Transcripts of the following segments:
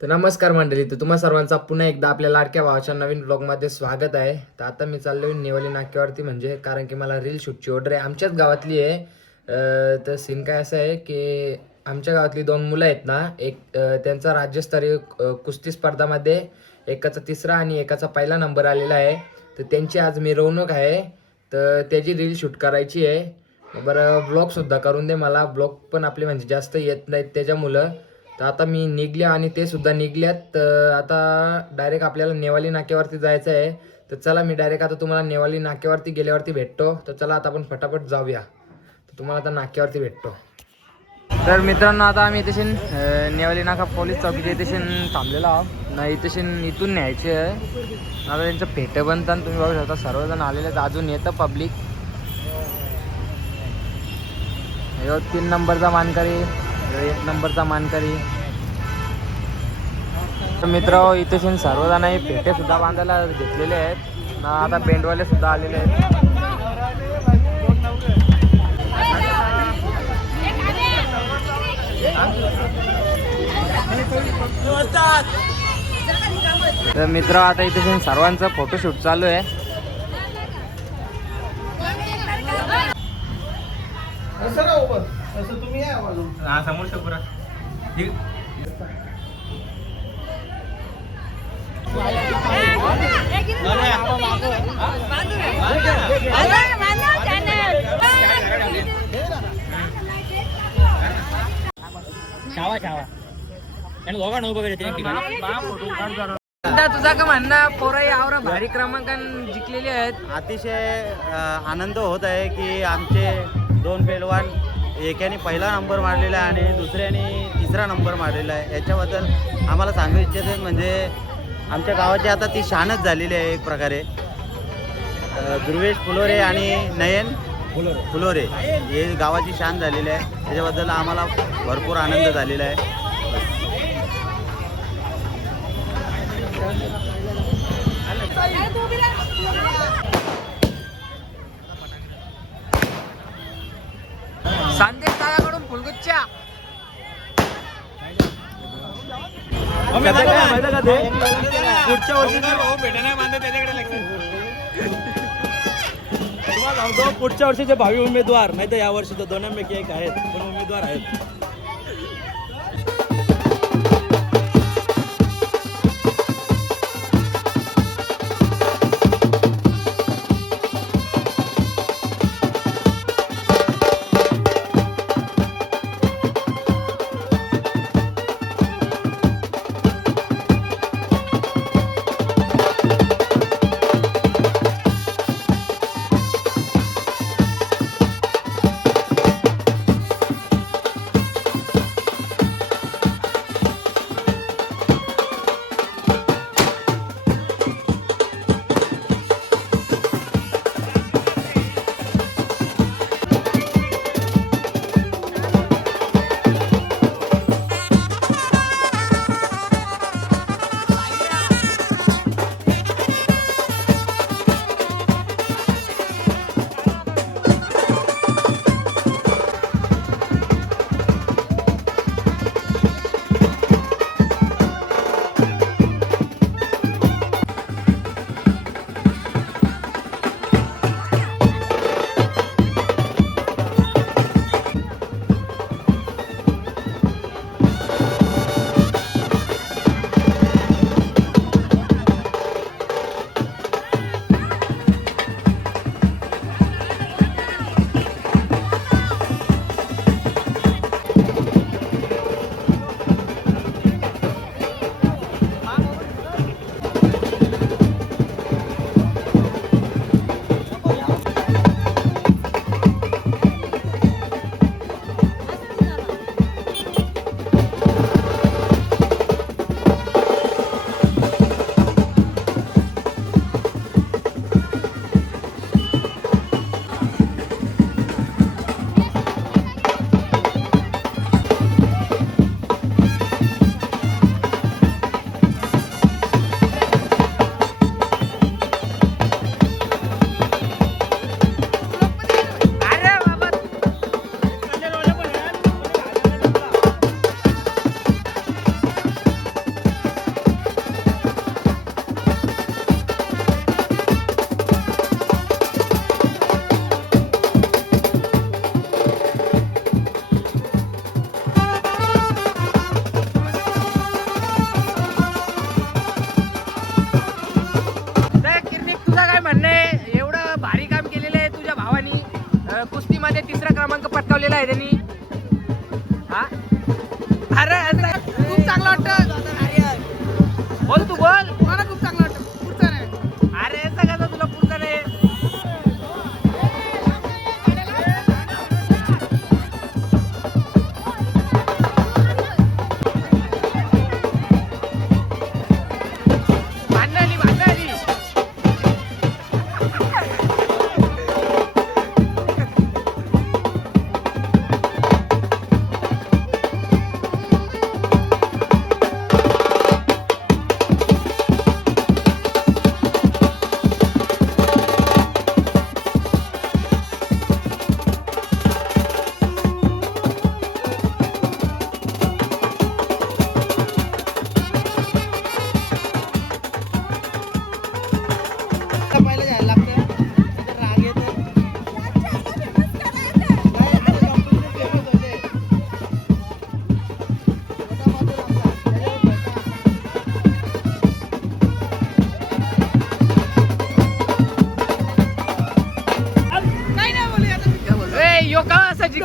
तर नमस्कार मंडळी, तर तुम्हा सर्वांचा पुन्हा एकदा आपल्या लाडक्या भावाच्या नवीन ब्लॉगमध्ये स्वागत आहे. तर आता मी चाललोय नेवाली नाक्यावरती, म्हणजे कारण की मला रील शूटची ऑर्डर आहे, आमच्याच गावातली आहे. तर सीन काय असं आहे की आमच्या गावातली दोन मुलं आहेत ना, त्यांचा राज्यस्तरीय कुस्ती स्पर्धामध्ये एकाचा तिसरा आणि एकाचा पहिला नंबर आलेला आहे. तर त्यांची आज मिरवणूक आहे, तर त्याची रील शूट करायची आहे. बरं, ब्लॉगसुद्धा करून दे मला. ब्लॉग पण आपले म्हणजे जास्त येत नाहीत त्याच्यामुळं. तर आता मी निघले आणि ते सुद्धा निघल्यात. तर आता डायरेक्ट आपल्याला नेवाली नाक्यावरती जायचं आहे. तर चला, मी डायरेक्ट आता तुम्हाला नेवाली नाक्यावरती गेल्यावरती भेटतो. तर चला आता आपण फटाफट जाऊया. तर तुम्हाला आता नाक्यावरती भेटतो. तर मित्रांनो, आता आम्ही इथे नेवाली नाका पोलीस चौकीच्या इथे थांबलेलो आहोत ना. इथून न्यायचे आहे. आता त्यांचं फेटं बनतात, तुम्ही बघू शकता सर्वजण आलेले आहेत. अजून येतं पब्लिक. 3 नंबरचा मानकरी, 1 नंबरचा मानकरी. तर मित्र, इथे सर्वजण फेटे सुद्धा बांधायला घेतलेले आहेत ना. आता बेंडवाले सुद्धा आलेले आहेत. तर मित्र, आता इथे सर्वांचं फोटोशूट चालू आहे. समोर शकura तुझा का म्हणणं, पोरं यावर भारी क्रमांकन जिंकलेले आहेत. अतिशय आनंद होत आहे की आमचे दोन पैलवान, एकाने पहिला नंबर मारलेला आहे आणि दुसऱ्याने तिसरा नंबर मारलेला आहे. याच्याबद्दल आम्हाला सांगू इच्छिते, म्हणजे आमच्या गावाची आता ती शानच झालेली आहे एक प्रकारे. ध्रुवेश फुलोरे आणि नयन फुलोरे हे गावाची शान झालेली आहे. त्याच्याबद्दल आम्हाला भरपूर आनंद झालेला आहे. संदेश दादाकडून फुलगुच्चा. पुढच्या वर्षी पुढच्या वर्षीचे भावी उमेदवार नाही तर या वर्षी तर दोन्हीपैकी एक आहेत, पण उमेदवार आहेत.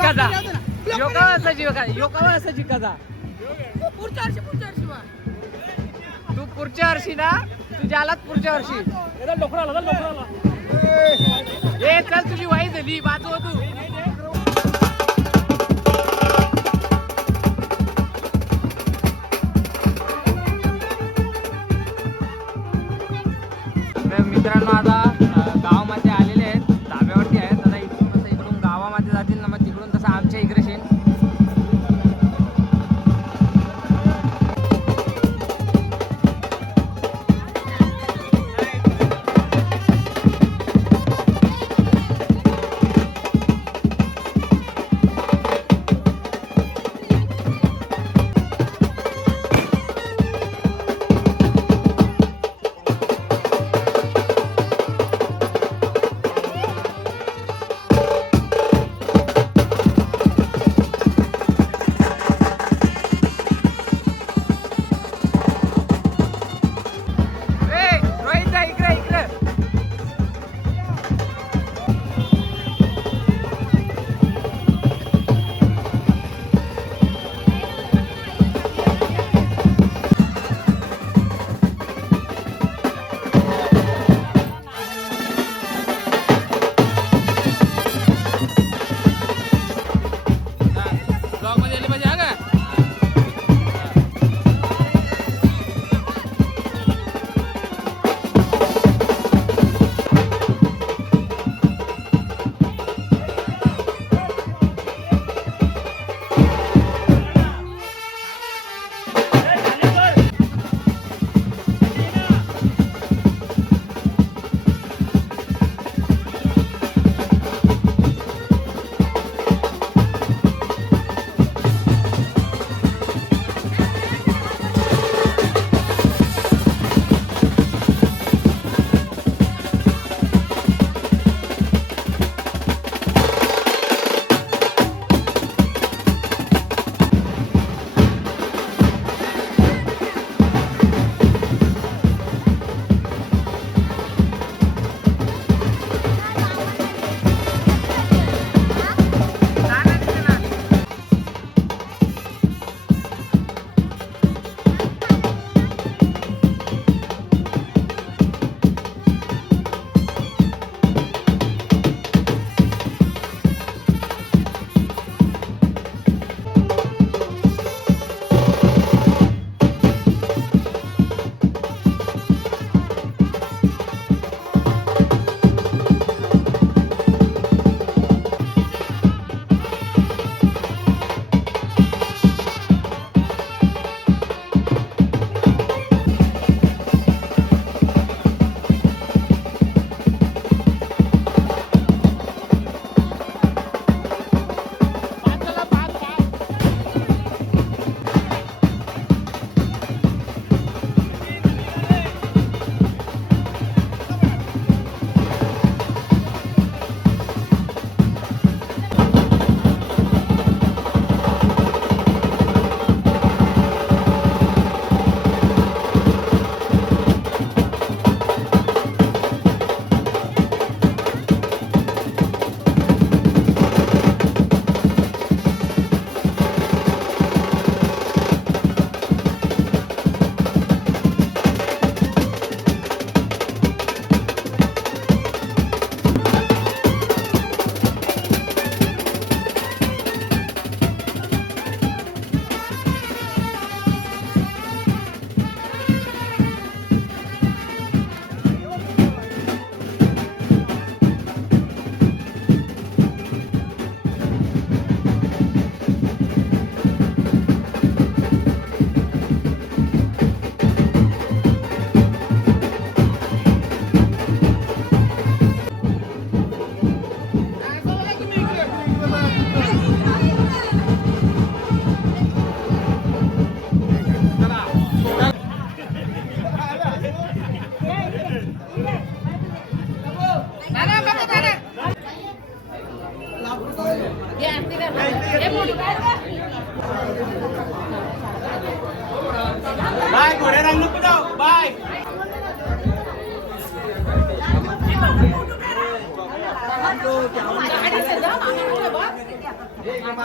जिकाचा योका असा जिका योका असा जिकाचा तू पुढच्या वर्षी ना तू जालात पुढच्या वर्षी ए चल तुझी वाई झाली बाजू हो तू तर मित्रांनो आता गावामध्ये आलेले आहेत धाब्यावरती आहेत आता इकडून कसं इकडून गावामध्ये जातील ना मग तिकडून तसं आमच्या इकडे शेण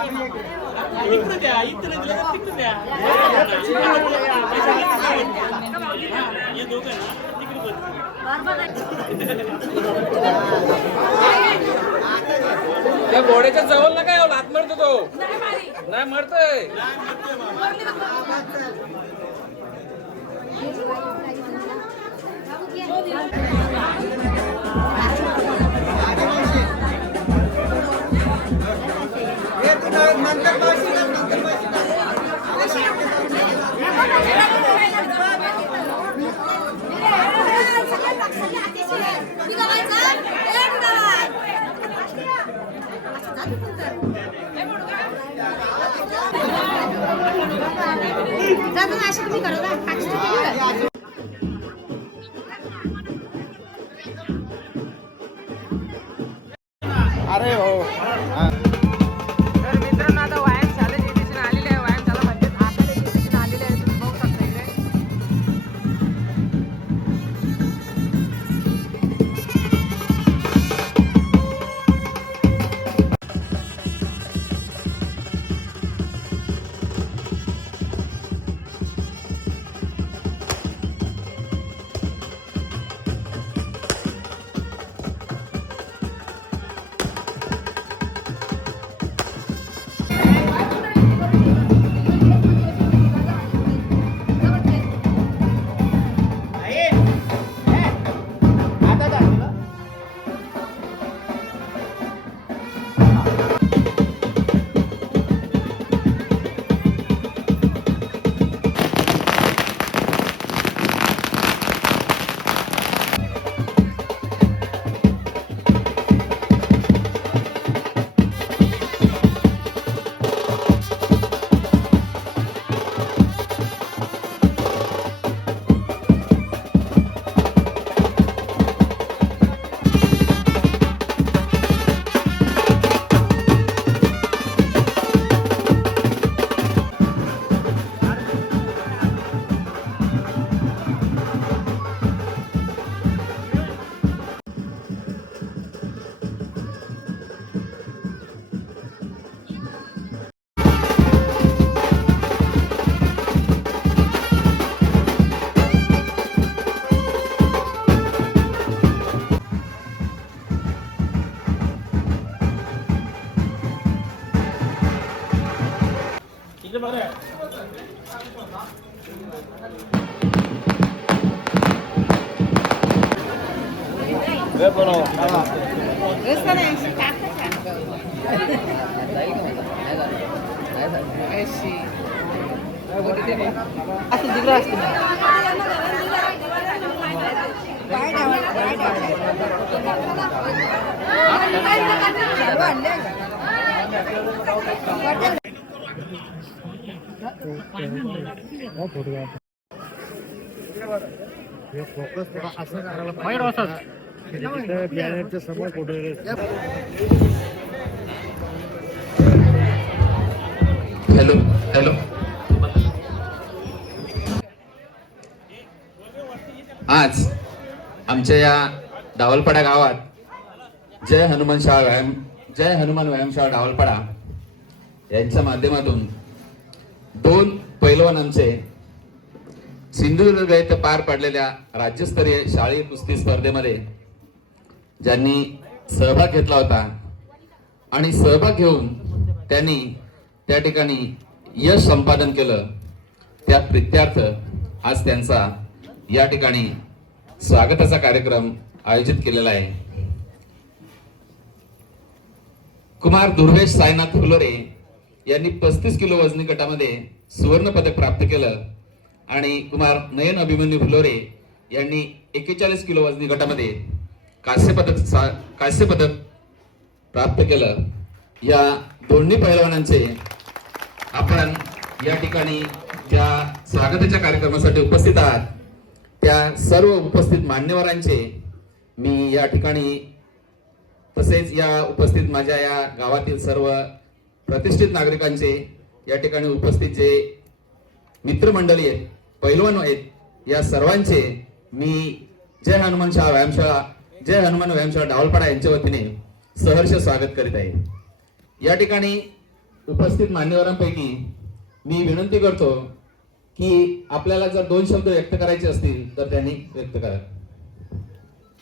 इकडे द्या, इकडे दिलं तर तिकडे द्या. हे दोघं ना तिकडे बसतील. त्या घोड्याच्या जवळ ना काय हात मारतो तो नाही मारतोय अरे हो तर मित्रांनो आता व्यायामशाळेत एडिशन आलेले आहे. व्यायामशाला म्हणजे आता एडिशन आलेले आहे. तुम्ही बघू शकता इकडे. इकडे बघा. हॅलो हॅलो आज आमच्या या डावलपाडा गावात जय हनुमान व्यायामशाळा डावलपाडा यांच्या माध्यमातून 2 पैलवानांचे सिंधुदुर्ग येथे पार पडलेल्या राज्यस्तरीय शालेय कुस्ती स्पर्धेमध्ये ज्यांनी सहभाग घेतला होता आणि सहभाग घेऊन त्यांनी त्या ठिकाणी यश संपादन केलं, त्या प्रित्यार्थ आज त्यांचा या ठिकाणी स्वागताचा कार्यक्रम आयोजित केलेला आहे. कुमार दुर्वेश साईनाथ फुलोरे यांनी 35 किलो वजनी गटामध्ये सुवर्ण पदक प्राप्त केलं आणि कुमार नयन अभिमन्यू फुलोरे यांनी 41 किलो वजनी गटामध्ये कांस्य पदक प्राप्त केलं. या दोन्ही पैलवानांचे आपण या ठिकाणी त्या स्वागताच्या कार्यक्रमासाठी उपस्थित आहात त्या सर्व उपस्थित मान्यवरांचे मी या ठिकाणी तसेच या उपस्थित माझ्या या गावातील सर्व प्रतिष्ठित नागरिकांचे या ठिकाणी उपस्थित जे मित्रमंडळी आहेत, पैलवान आहेत, या सर्वांचे मी जय हनुमान व्यायामशाळा डावलपाडा यांच्या वतीने सहर्ष स्वागत करीत आहे. या ठिकाणी उपस्थित मान्यवरांपैकी मी विनंती करतो की आपल्याला जर 2 शब्द व्यक्त करायचे असतील तर त्यांनी व्यक्त करा.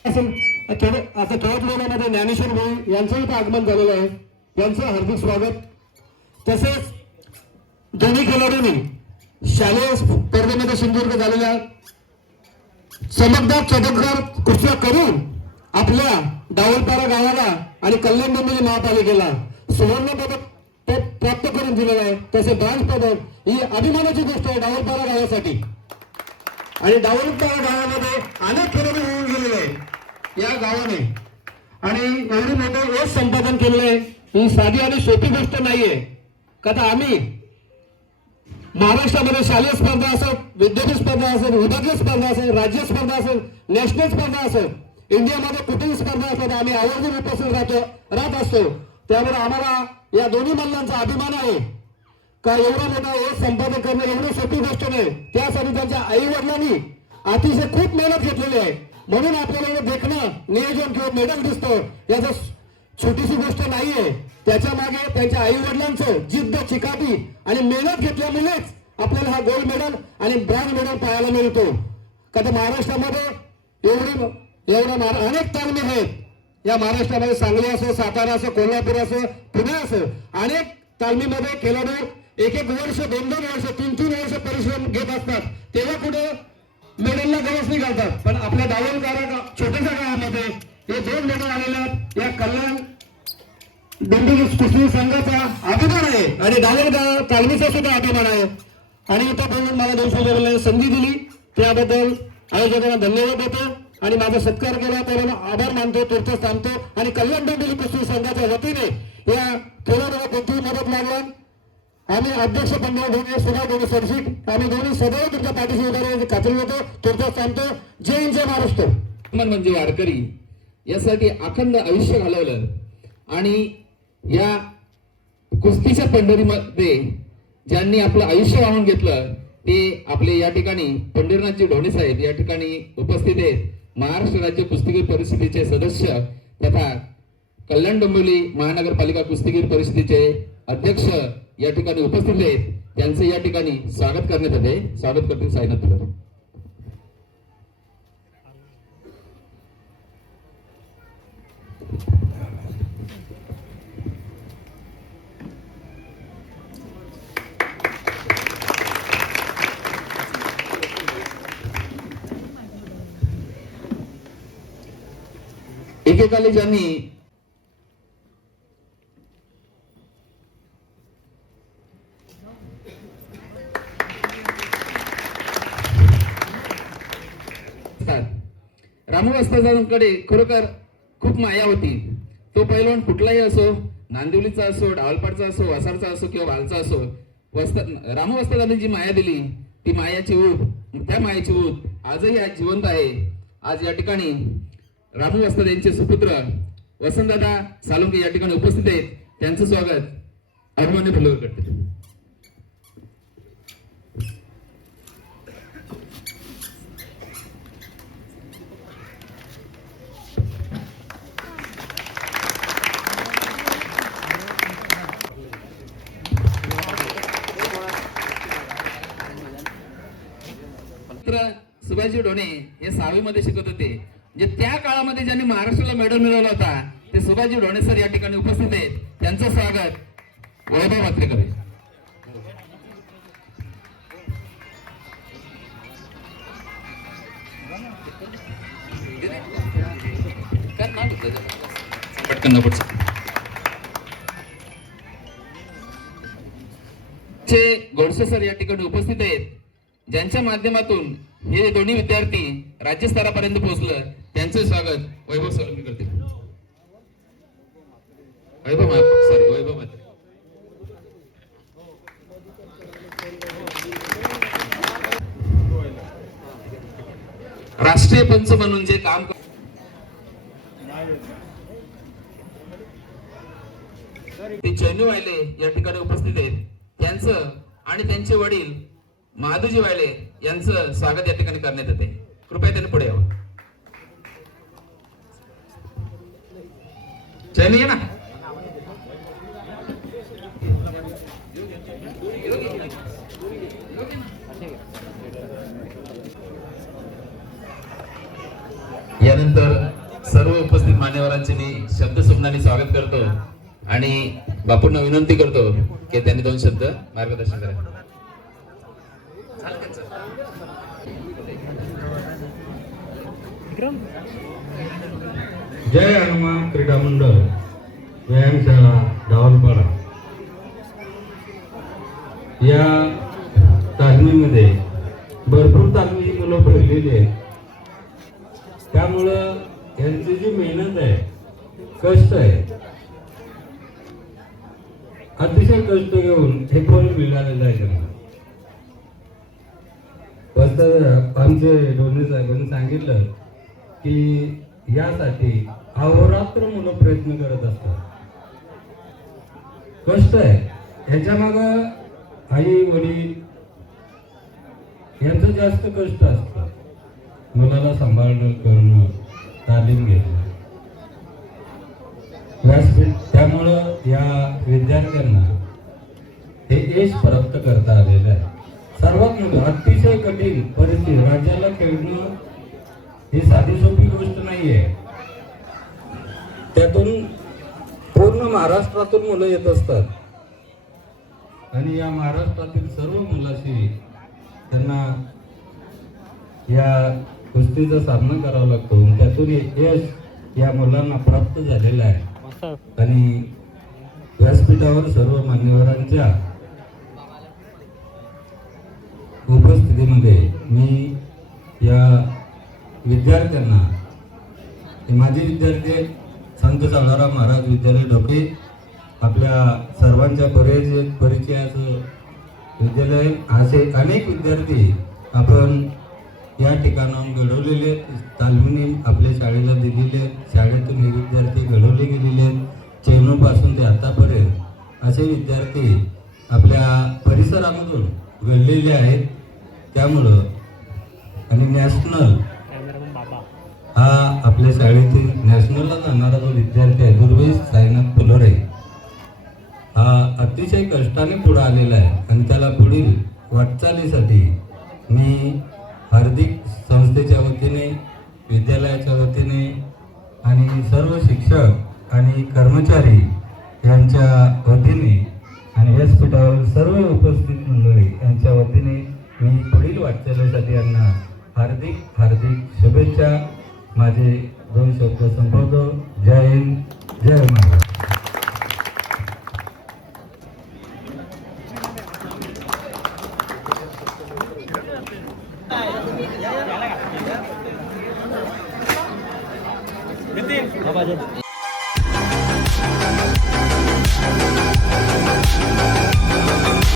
आता खेळत मैदानामध्ये ज्ञानेश्वर भाई यांचं इथं आगमन झालेलं आहे. यांचं हार्दिक स्वागत. तसेच दोन्ही खेळाडूंनी शालेय स्पर्धेमध्ये सिंधुदुर्ग झालेल्या चमकदार कुस्त्या करून आपल्या डावलपारा गावाला आणि कल्याण डोंबिवली महापालिकेला सुवर्ण पदक प्राप्त करून दिलेलं आहे. तसे ब्रांच पदक ही अभिमानाची गोष्ट आहे डावलपारा गावासाठी. आणि डावलपारा गावामध्ये अनेक खेळाडू होऊन गेलेले आहे या गावाने आणि एवढी मोठं यश संपादन केलेलं आहे. ही साधी आणि सोपी गोष्ट नाहीये. का तर आम्ही महाराष्ट्रामध्ये शालेय स्पर्धा असेल, विद्यापीठ स्पर्धा असेल, विभागीय स्पर्धा असेल, राज्य स्पर्धा असेल, नॅशनल स्पर्धा असेल, इंडियामध्ये कुठेही स्पर्धा असेल आम्ही आवर्जून उपस्थित राहत असतो. त्यामुळे आम्हाला या दोन्ही मल्लांचा अभिमान आहे का एवढा मोठा यश संपादन करणं एवढी सोपी गोष्ट नाही. त्यासाठी त्यांच्या आई वडिलांनी अतिशय खूप मेहनत घेतलेली आहे. म्हणून आपल्याला देखणं नियोजन किंवा मेडल दिसतं याचा छोटीशी गोष्ट नाहीये. त्याच्या मागे त्यांच्या आई वडिलांचं जिद्द, चिकाटी आणि मेहनत घेतल्यामुळेच आपल्याला हा गोल्ड मेडल आणि ब्रॉन्झ मेडल पाहायला मिळतो. का तर महाराष्ट्रामध्ये अनेक तालमी आहेत. या महाराष्ट्रामध्ये सांगली असो, सातारा असो, कोल्हापूर असो, पुणे असो, अनेक तालमीमध्ये खेळाडू एक वर्ष, 2 वर्ष, 3 वर्ष परिश्रम घेत असतात. तेव्हा कुठे मेडलला गरज नाही घालतात. पण आपल्या डावलपारा छोट्याशा गावामध्ये हे 2 मेडल आलेल्या या कल्याण डोंबिवली कुस्ती संघाचा अभिमान आहे आणि डावलगाव तालमीचा सुद्धा अभिमान आहे. आणि इथं बोलून मला 2 शब्द बोलण्याची संधी दिली त्याबद्दल आयोजकांना धन्यवाद देतो आणि माझा सत्कार केला त्याला आभार मानतो, तुर्तास थांबतो. आणि कल्याण डोंबिवली कुस्ती संघाच्या वतीने या खेळाडूला कोणतीही मदत लागला आम्ही अध्यक्ष पंडित ढोणे, सुधा ढोणे सरशीट आम्ही दोन्ही सदैव तुमच्या पाठीशी उभे राहण्याची खात्री देतो. तुर्तास थांबतो. जय हिंद, जय महाराष्ट्र. म्हणजे वारकरी यासाठी अखंड आयुष्य घालवलं आणि या कुस्तीच्या पंढरीमध्ये ज्यांनी आपलं आयुष्य वाहून घेतलं ते आपले या ठिकाणी पंढरीनाथजी ढोणे साहेब या ठिकाणी उपस्थित आहेत. महाराष्ट्र राज्य कुस्तीगीर परिषदेचे सदस्य तथा कल्याण डोंबिवली महानगरपालिका कुस्तीगीर परिषदेचे अध्यक्ष या ठिकाणी उपस्थित आहेत. त्यांचे या ठिकाणी स्वागत करण्यात येते. स्वागत करतील साईनाथ तुलर. एकेकाली ज्यांनी रामू वस्तादांकडे खरोखर खूप माया होती. तो पैलवान कुठलाही असो, नांदिवलीचा असो, डावलपाडचा असो, वसारचा असो किंवा वालचा असो, रामू वस्तादांनी जी माया दिली ती मायाची ऊब, त्या मायाची ऊब आजही आज जिवंत आहे. आज या ठिकाणी रामू वस्ताद यांचे सुपुत्र वसंतदादा सालुंके या ठिकाणी उपस्थित आहेत. त्यांचं स्वागत अभिमन्यू फुलोर करते. सुभाषजी ढोणे हे 6वी मध्ये शिकत होते. म्हणजे त्या काळामध्ये ज्यांनी महाराष्ट्राला मेडल मिळवला होता ते सुभाषजी ढोणे सर या ठिकाणी उपस्थित आहेत. त्यांचं स्वागत वैभव मात्रेकर. गोडसे सर या ठिकाणी उपस्थित आहेत. ज्यांच्या माध्यमातून हे दोन्ही विद्यार्थी राज्यस्तरापर्यंत पोहोचलं त्यांचं स्वागत वैभव सोलंकी करतील. वैभव मात्रे. राष्ट्रीय पंच म्हणून जे काम ते चैनू वायले या ठिकाणी उपस्थित आहेत. त्यांचं आणि त्यांचे वडील महादूजी वायले यांचं स्वागत या ठिकाणी करण्यात येते. कृपया त्यांनी पुढे यावं. चैनी आहे ना. सर्वांचे मी शब्दसुमनाने स्वागत करतो आणि बापूंना विनंती करतो की त्यांनी 2 शब्द मार्गदर्शन करा. जय हनुमान क्रीडा मंडळ व्यायामशाळा डावलपाडा या तालमीमध्ये भरपूर तालमीची मुलं भरलेली आहेत. त्यामुळं यांची जी मेहनत आहे, कष्ट आहे, अतिशय कष्ट घेऊन हे फळ मिळालेलं आहे त्यांना. फक्त आमचे डोने साहेबांनी सांगितलं की यासाठी अहोरात्र मुलं प्रयत्न करत असतात. कष्ट आहे, ह्याच्या मागं आई वडील यांचं जास्त कष्ट असतं. मुलाला सांभाळणं, करणं, तालीम घेणं, व्यासपीठ. त्यामुळं या विद्यार्थ्यांना हे यश प्राप्त करता आलेलं आहे. सर्वात मोठं अतिशय कठीण परिस्थिती, राज्याला खेळणं ही साधी सोपी गोष्ट नाहीये. त्यातून पूर्ण महाराष्ट्रातून मुलं येत असतात आणि या महाराष्ट्रातील सर्व मुलाशी त्यांना या कुस्तीचा सामना करावा लागतो. त्यातून यश या मुलांना प्राप्त झालेलं आहे आणि व्यासपीठावर सर्व मान्यवरांच्या उपस्थितीमध्ये मी या विद्यार्थ्यांना, माझे विद्यार्थी संत सावळाराम महाराज विद्यालय ढोके, आपल्या सर्वांच्या परिचयाचं विद्यालय. असे अनेक विद्यार्थी आपण या ठिकाणाहून घडवलेले आहेत. तालमीने आपल्या शाळेला दिलेले आहेत. शाळेतून हे विद्यार्थी घडवले गेलेले आहेत. चेनूपासून ते आतापर्यंत असे विद्यार्थी आपल्या परिसरामधून घडलेले आहेत. त्यामुळं आणि नॅशनल हा आपल्या शाळेतील नॅशनलला जाणारा जो विद्यार्थी आहे दुर्वेश साईनाथ फुलोरे, हा अतिशय कष्टाने पुढे आलेला आहे आणि त्याला पुढील वाटचालीसाठी मी हार्दिक संस्थेच्या वतीने, विद्यालयाच्या वतीने आणि सर्व शिक्षक आणि कर्मचारी यांच्या वतीने आणि व्यासपीठावर सर्व उपस्थित मंडळी यांच्या वतीने मी पुढील वाटचालीसाठी यांना हार्दिक हार्दिक शुभेच्छा. माझे 2 शब्द संपवतो. जय हिंद, जय महाराष्ट्र. बाबा